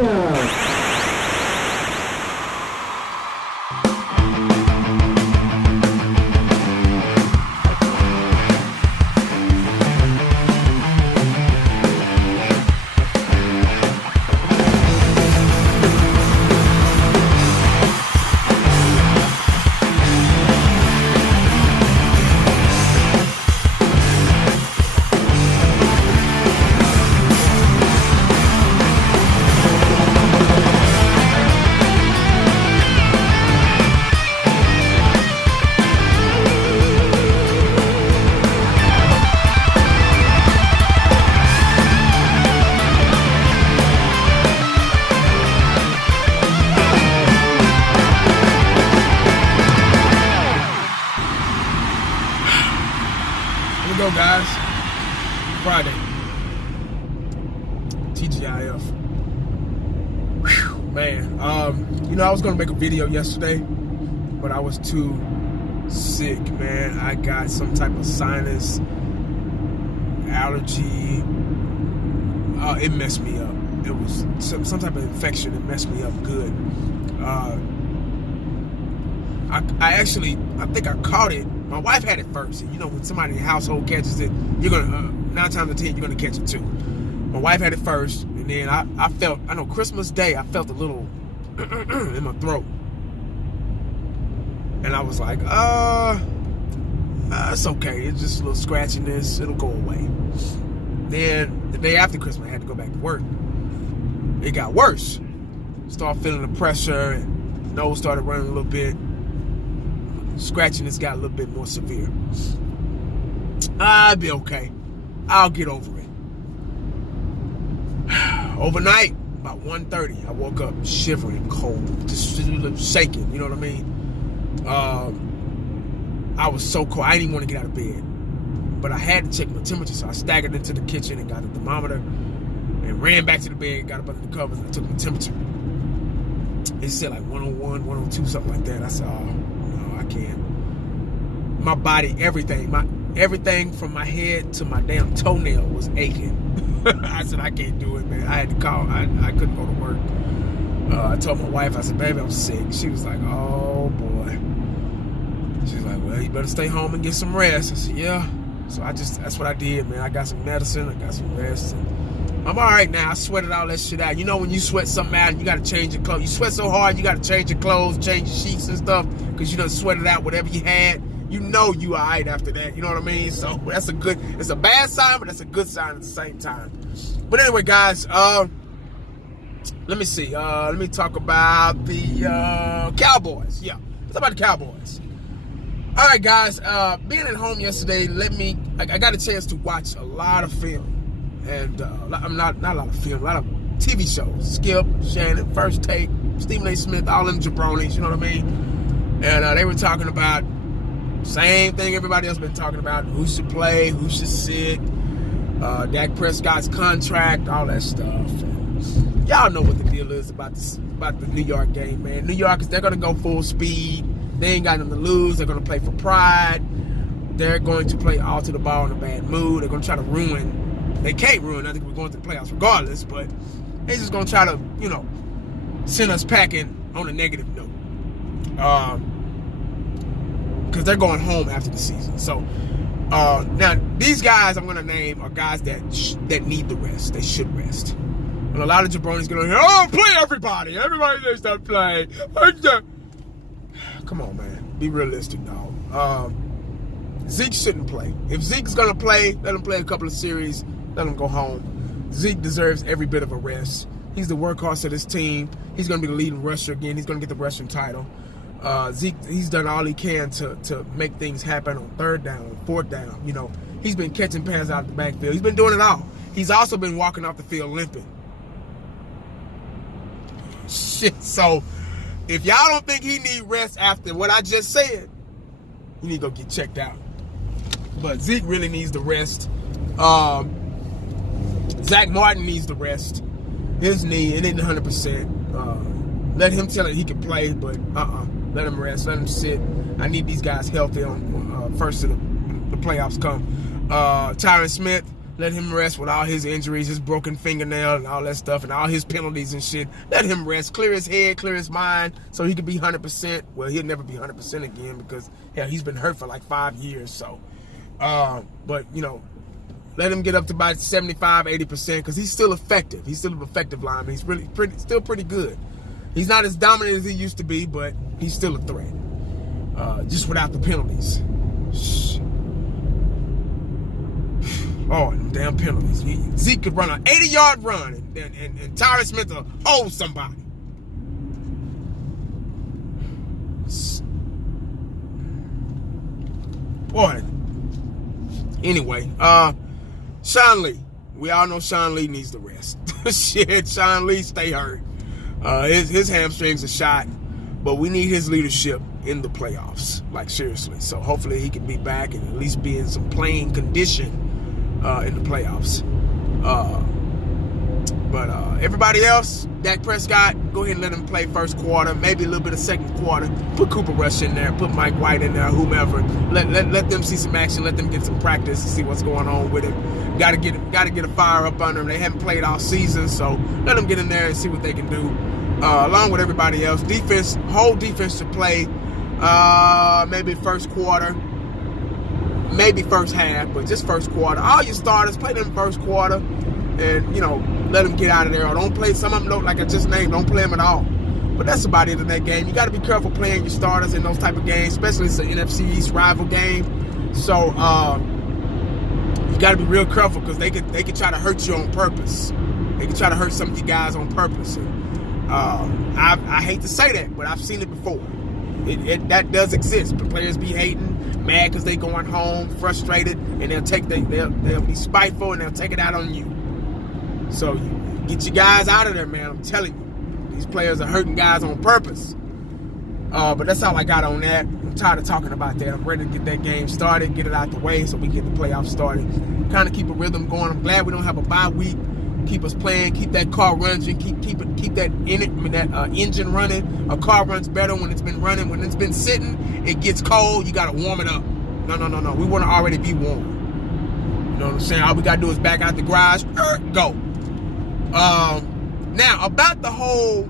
touchdown. Go, guys. Friday. TGIF. Whew, man. I was gonna make a video yesterday, but I was too sick, man. I got some type of sinus allergy. It messed me up. It was some type of infection that messed me up good. I think I caught it. My wife had it first. And when somebody in the household catches it, you're going to, 9 times out of 10, you're going to catch it too. My wife had it first. And then I know Christmas Day, I felt a little in my throat. And I was like, it's okay. It's just a little scratchiness. It'll go away. Then the day after Christmas, I had to go back to work. It got worse. Started feeling the pressure, and nose started running a little bit. Scratchiness got a little bit more severe. I'll be okay. I'll get over it. Overnight, about 1:30, I woke up shivering, cold, just shaking. You know what I mean? I was so cold. I didn't even want to get out of bed, but I had to check my temperature, so I staggered into the kitchen and got a thermometer and ran back to the bed, got up under the covers, and I took my temperature. It said like 101, 102, something like that. I said, oh, no, I can't. My body, everything from my head to my damn toenail was aching. I said, I can't do it, man. I had to call. I couldn't go to work. I told my wife, I said, baby, I'm sick. She was like, oh, boy. She was like, well, you better stay home and get some rest. I said, yeah. So that's what I did, man. I got some medicine. I got some rest. And I'm all right now. I sweated all that shit out. You know when you sweat something out and you got to change your clothes. You sweat so hard, you got to change your clothes, change your sheets and stuff because you done sweated out whatever you had. You know you all right after that. You know what I mean? So it's a bad sign, but that's a good sign at the same time. But anyway, guys, let me see. Let me talk about the Cowboys. Yeah, let's talk about the Cowboys. All right, guys. Being at home yesterday, I got a chance to watch a lot of film. And I'm not a lot of film, a lot of TV shows. Skip, Shannon, First Take, Stephen A. Smith, all them jabronis, you know what I mean? And they were talking about same thing everybody else been talking about: who should play, who should sit, Dak Prescott's contract, all that stuff. And y'all know what the deal is about the New York game, man. New York, they're gonna go full speed. They ain't got nothing to lose. They're gonna play for pride. They're going to play all to the ball in a bad mood. They're gonna try to ruin. They can't ruin. I think we're going to the playoffs regardless, but they're just gonna try to, send us packing on a negative note. Because they're going home after the season. So now these guys I'm gonna name are guys that need the rest. They should rest. And a lot of jabronis get on here. Oh, play everybody. Everybody needs to play. Come on, man. Be realistic, dog. Zeke shouldn't play. If Zeke's gonna play, let him play a couple of series. Let him go home. Zeke deserves every bit of a rest. He's the workhorse of this team. He's gonna be the leading rusher again. He's gonna get the rushing title. Zeke, he's done all he can to make things happen on 3rd down, on 4th down. He's been catching passes out of the backfield. He's been doing it all. He's also been walking off the field limping. Shit. So if y'all don't think he need rest after what I just said, you need to go get checked out. But Zeke really needs the rest. Zach Martin needs the rest. His knee, it ain't 100%. Let him tell it he can play, but let him rest. Let him sit. I need these guys healthy on first of the playoffs come. Tyron Smith, Let him rest with all his injuries, his broken fingernail and all that stuff, and all his penalties and shit. Let him rest, clear his head, clear his mind, so he can be 100%. Well, he'll never be 100% again because, hell, he's been hurt for like 5 years. So, but, you know, let him get up to about 75, 80% because he's still effective. He's still an effective lineman. He's still pretty good. He's not as dominant as he used to be, but he's still a threat. Just without the penalties. Oh, them damn penalties. Zeke could run an 80-yard run and Tyron Smith will hold somebody. Boy. Anyway, Sean Lee. We all know Sean Lee needs the rest. Shit, Sean Lee stay hurt. His hamstrings are shot, but we need his leadership in the playoffs. Like, seriously. So hopefully he can be back and at least be in some playing condition in the playoffs. But everybody else, Dak Prescott, go ahead and let him play first quarter, maybe a little bit of second quarter. Put Cooper Rush in there, put Mike White in there, whomever. Let them see some action, let them get some practice, see what's going on with him. Got to get a fire up under them. They haven't played all season, so let them get in there and see what they can do. Along with everybody else, whole defense to play. Maybe first quarter. Maybe first half, but just first quarter. All your starters, play them first quarter and, you know, let them get out of there. Or don't play, some of them, like I just named, don't play them at all. But that's about it in that game. You got to be careful playing your starters in those type of games, especially it's an NFC East rival game. So, you got to be real careful because they could try to hurt you on purpose. They could try to hurt some of you guys on purpose. And, I hate to say that, but I've seen it before. That does exist. But players be hating, mad because they going home, frustrated, and they'll be spiteful and they'll take it out on you. So get your guys out of there, man. I'm telling you, these players are hurting guys on purpose. But that's all I got on that. I'm tired of talking about that. I'm ready to get that game started, get it out the way, so we can get the playoffs started. Kind of keep a rhythm going. I'm glad we don't have a bye week. Keep us playing, keep that car running, keep that engine running. A car runs better when it's been running. When it's been sitting, it gets cold. You gotta warm it up. No. We want to already be warm. You know what I'm saying? All we gotta do is back out the garage, go. Now about the whole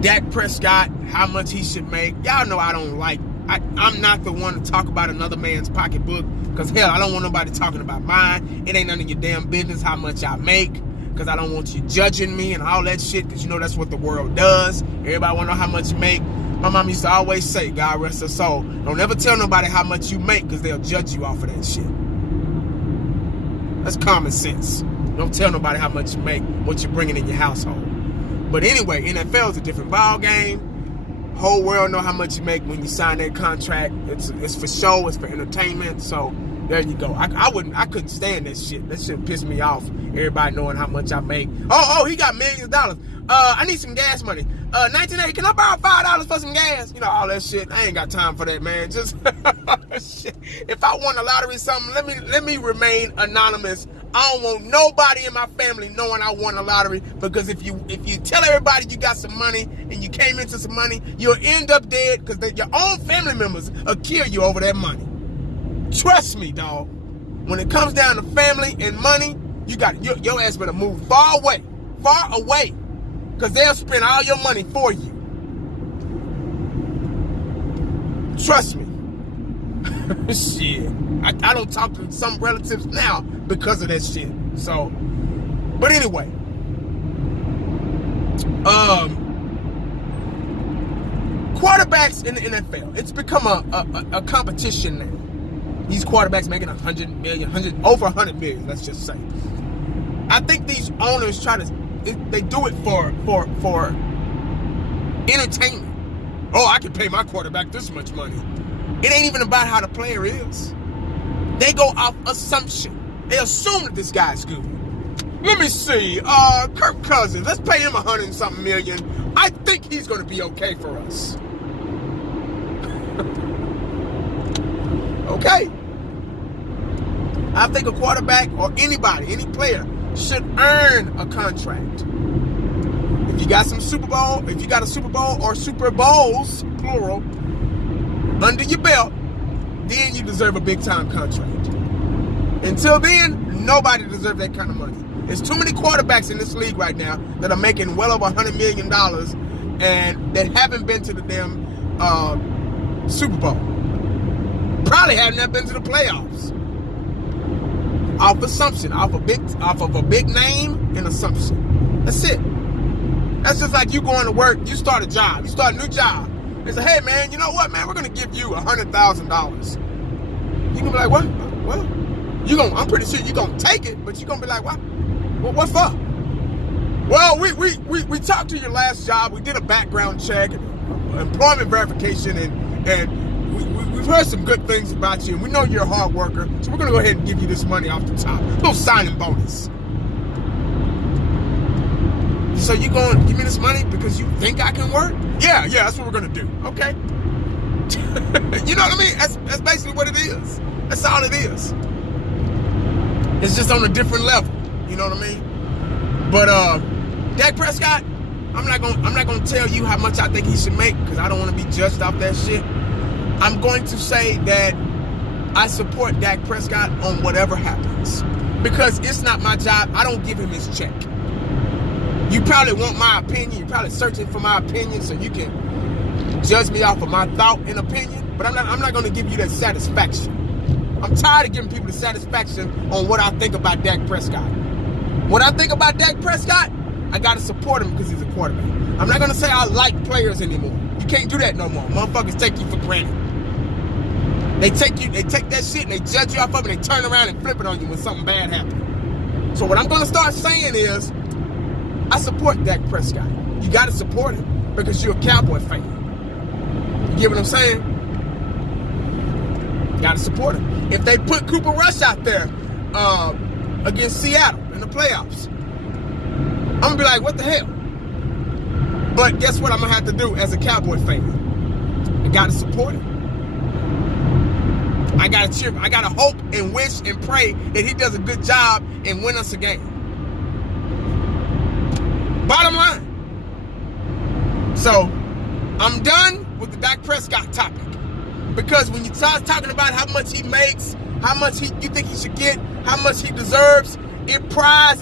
Dak Prescott, how much he should make. Y'all know I don't like. I'm not the one to talk about another man's pocketbook because, hell, I don't want nobody talking about mine. It ain't none of your damn business how much I make because I don't want you judging me and all that shit because, you know, that's what the world does. Everybody want to know how much you make. My mom used to always say, God rest her soul, don't ever tell nobody how much you make because they'll judge you off of that shit. That's common sense. Don't tell nobody how much you make, what you're bringing in your household. But anyway, NFL is a different ball game. Whole world know how much you make when you sign that contract. It's for show, it's for entertainment. So there you go. I couldn't stand that shit. That shit pissed me off. Everybody knowing how much I make. Oh, he got millions of dollars. I need some gas money. 1980, can I borrow $5 for some gas? You know, all that shit. I ain't got time for that, man. Just shit. If I won a lottery or something, let me remain anonymous. I don't want nobody in my family knowing I won a lottery because if you tell everybody you got some money and you came into some money, you'll end up dead because your own family members will kill you over that money. Trust me, dog. When it comes down to family and money, you got your ass better move far away, because they'll spend all your money for you. Trust me. Shit. I don't talk to some relatives now because of that shit. So, but anyway. Quarterbacks in the NFL, it's become a competition now. These quarterbacks making $100 million, over $100 million, let's just say. I think these owners they do it for entertainment. Oh, I can pay my quarterback this much money. It ain't even about how the player is. They go off assumption. They assume that this guy's good. Let me see. Kirk Cousins. Let's pay him $100 and something million. I think he's going to be okay for us. Okay. I think a quarterback or anybody, any player, should earn a contract. If you got a Super Bowl or Super Bowls, plural, under your belt, then you deserve a big time contract. Until then, nobody deserves that kind of money. There's too many quarterbacks in this league right now that are making well over $100 million and that haven't been to the damn Super Bowl. Probably haven't been to the playoffs. Off assumption, off of a big name and assumption. That's it. That's just like you going to work, you start a job, you start a new job. They say, hey man, you know what, man, we're gonna give you $100,000. You gonna be like, what? Well, I'm pretty sure you're gonna take it, but you're gonna be like, what? What for? Well, we talked to your last job, we did a background check, employment verification, and we've heard some good things about you, and we know you're a hard worker, so we're gonna go ahead and give you this money off the top. A little signing bonus. So you gonna give me this money because you think I can work? Yeah, that's what we're gonna do. Okay. You know what I mean? That's basically what it is. That's all it is. It's just on a different level. You know what I mean? But Dak Prescott, I'm not gonna tell you how much I think he should make because I don't want to be judged off that shit. I'm going to say that I support Dak Prescott on whatever happens because it's not my job. I don't give him his check. You probably want my opinion. You're probably searching for my opinion so you can judge me off of my thought and opinion. But I'm not going to give you that satisfaction. I'm tired of giving people the satisfaction on what I think about Dak Prescott. What I think about Dak Prescott, I got to support him because he's a quarterback. I'm not going to say I like players anymore. You can't do that no more. Motherfuckers take you for granted. They take that shit and they judge you off of it and they turn around and flip it on you when something bad happens. So what I'm going to start saying is, I support Dak Prescott. You got to support him because you're a Cowboy fan. You get what I'm saying? You got to support him. If they put Cooper Rush out there against Seattle in the playoffs, I'm going to be like, what the hell? But guess what I'm going to have to do as a Cowboy fan? I got to support him. I got to cheer. I got to hope and wish and pray that he does a good job and win us a game. Bottom line. So, I'm done with the Dak Prescott topic. Because when you start talking about how much he makes, how much you think he should get, how much he deserves, it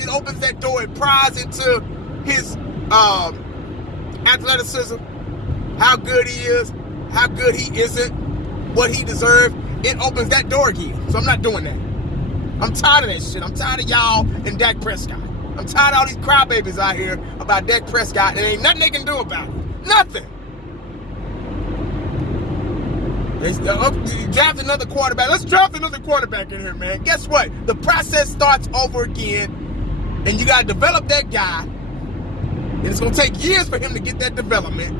opens that door, it pries into his athleticism, how good he is, how good he isn't, what he deserves. It opens that door again. So I'm not doing that. I'm tired of that shit. I'm tired of y'all and Dak Prescott. I'm tired of all these crybabies out here about Dak Prescott, and there ain't nothing they can do about it. Nothing. Draft another quarterback. Let's draft another quarterback in here, man. Guess what? The process starts over again, and you got to develop that guy, and it's going to take years for him to get that development,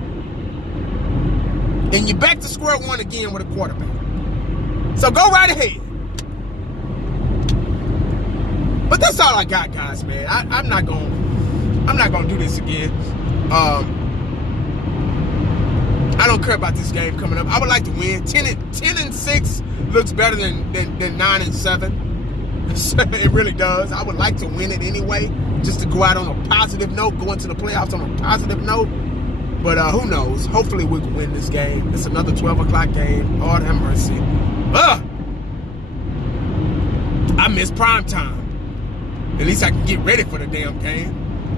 and you're back to square one again with a quarterback. So go right ahead. But that's all I got, guys, man. I'm not gonna do this again. I don't care about this game coming up. I would like to win. 10-6 looks better than 9-7. It really does. I would like to win it anyway, just to go out on a positive note, go into the playoffs on a positive note. But who knows? Hopefully we can win this game. It's another 12 o'clock game. Lord have mercy. I miss prime time. At least I can get ready for the damn game.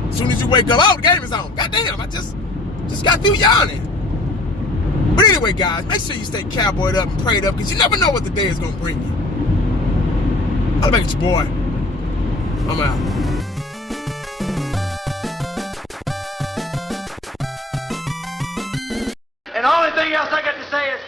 As soon as you wake up, oh, the game is on. Goddamn, I just got through yawning. But anyway, guys, make sure you stay cowboyed up and prayed up because you never know what the day is going to bring you. I'll make it your boy. I'm out. And the only thing else I got to say is,